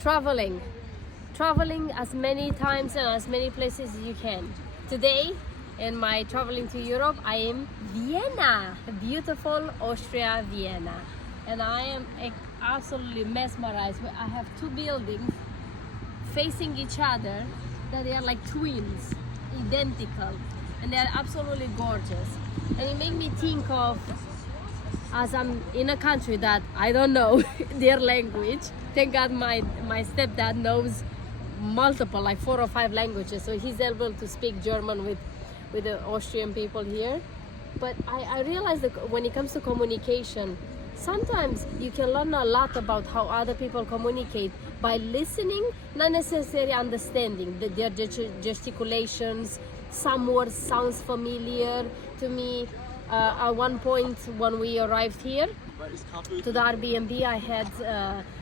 traveling as many times and as many places as you can. Today, in my traveling to Europe, I am Vienna, beautiful Austria, Vienna, and I am absolutely mesmerized. I have two buildings facing each other that they are like twins, identical, and they are absolutely gorgeous. And it made me think of, as I'm in a country that I don't know their language. Thank God my stepdad knows multiple, like 4 or 5 languages, so he's able to speak German with the Austrian people here. But I realized that when it comes to communication, sometimes you can learn a lot about how other people communicate by listening, not necessarily understanding their gesticulations. Some words sounds familiar to me. At one point when we arrived here to the Airbnb, I had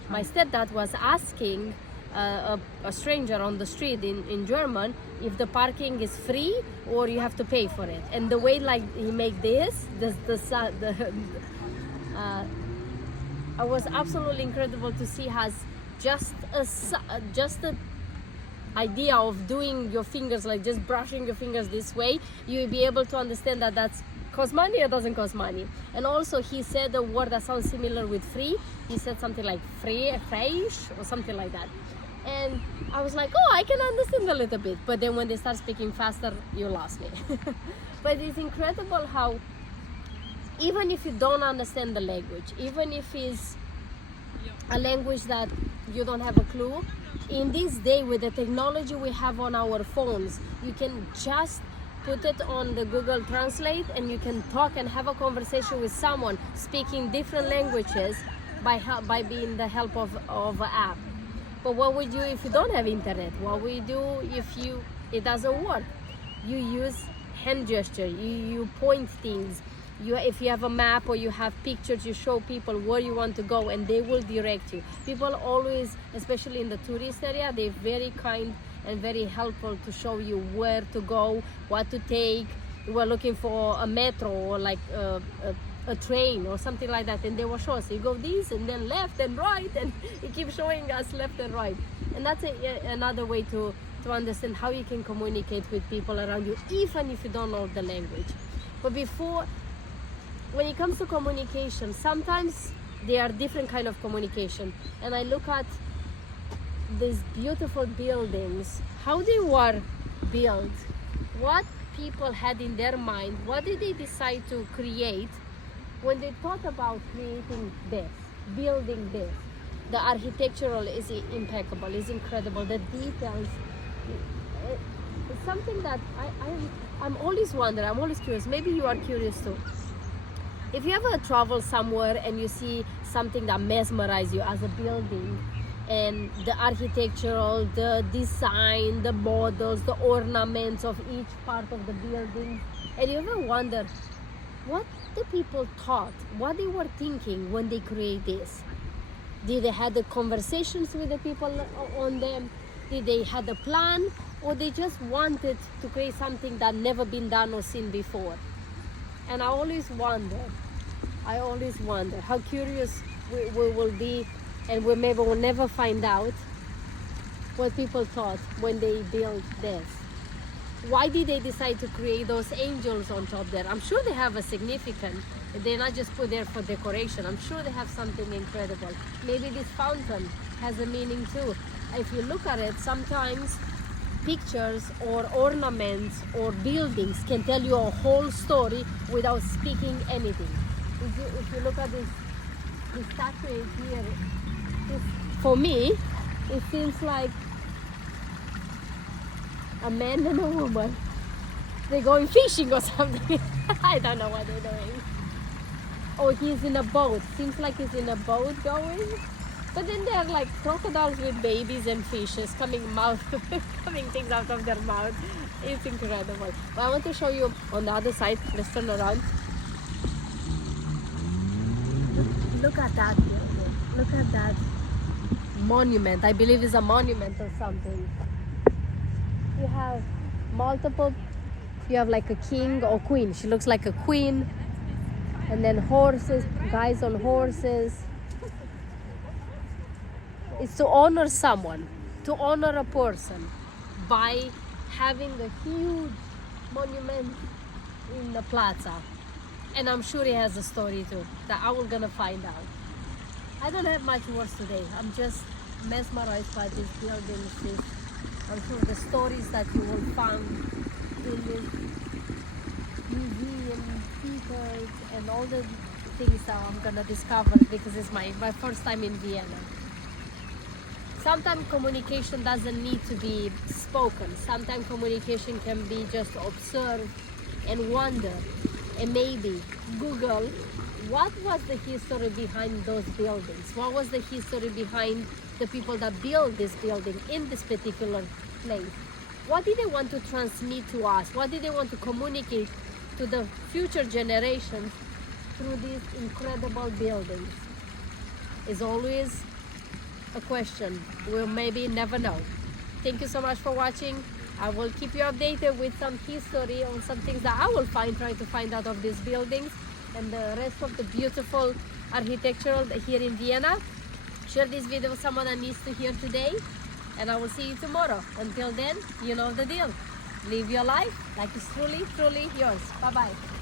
my stepdad was asking a stranger on the street in German if the parking is free or you have to pay for it. And the way like he made this, I was absolutely incredible to see has just a idea of doing your fingers, like just brushing your fingers this way, you'll be able to understand that that's cost money or doesn't cost money. And also he said a word that sounds similar with free. He said something like freish or something like that. And I was like, oh, I can understand a little bit. But then when they start speaking faster, you lost me. But it's incredible how even if you don't understand the language, even if it's a language that you don't have a clue, in this day with the technology we have on our phones, you can just put it on the Google Translate and you can talk and have a conversation with someone speaking different languages by being the help of an app. But what would you do if you don't have internet? What would you do if it doesn't work? You use hand gesture, you point things. If you have a map or you have pictures, you show people where you want to go and they will direct you. People always, especially in the tourist area, they're very kind and very helpful to show you where to go, what to take. We're looking for a metro or like a train or something like that, and they will show us, you go this and then left and right, and it keeps showing us left and right. And that's another way to understand how you can communicate with people around you, even if you don't know the language. But when it comes to communication, sometimes there are different kind of communication, and I look at these beautiful buildings, how they were built, what people had in their mind, what did they decide to create when they thought about creating this, building this. The architectural is impeccable, is incredible, the details. It's something that I'm always wondering, I'm always curious, maybe you are curious too. If you ever travel somewhere and you see something that mesmerizes you as a building, and the architectural, the design, the models, the ornaments of each part of the building, and you ever wonder what the people thought, what they were thinking when they create this? Did they have the conversations with the people on them? Did they have a plan, or they just wanted to create something that never been done or seen before? And I always wonder how curious we will be, and we maybe will never find out what people thought when they built this. Why did they decide to create those angels on top there? I'm sure they have a significance. They're not just put there for decoration. I'm sure they have something incredible. Maybe this fountain has a meaning too. If you look at it, sometimes pictures or ornaments or buildings can tell you a whole story without speaking anything. If you look at this statue here, for me, it seems like a man and a woman. They're going fishing or something. I don't know what they're doing. Oh, he's in a boat. Seems like he's in a boat going. But then there are like crocodiles with babies and fishes coming things out of their mouth. It's incredible. But I want to show you on the other side. Let's turn around. Look at that building. Look at that monument. I believe it's a monument or something. You have multiple, you have like a king or queen. She looks like a queen. And then horses, guys on horses. is to honor someone, to honor a person by having a huge monument in the plaza. And I'm sure he has a story too that I will gonna find out. I don't have much words today. I'm just mesmerized by these buildings. I'm sure the stories that you will find in this museum, theaters, and all the things that I'm gonna discover because it's my first time in Vienna. Sometimes communication doesn't need to be spoken. Sometimes communication can be just observe and wonder and maybe Google what was the history behind those buildings? What was the history behind the people that built this building in this particular place? What did they want to transmit to us? What did they want to communicate to the future generations through these incredible buildings? Is always a question. We'll maybe never know. Thank you so much for watching. I will keep you updated with some history on some things that I will try to find out of these buildings and the rest of the beautiful architectural here in Vienna. Share this video with someone that needs to hear today, and I will see you tomorrow. Until then, you know the deal. Live your life like it's truly, truly yours. Bye-bye.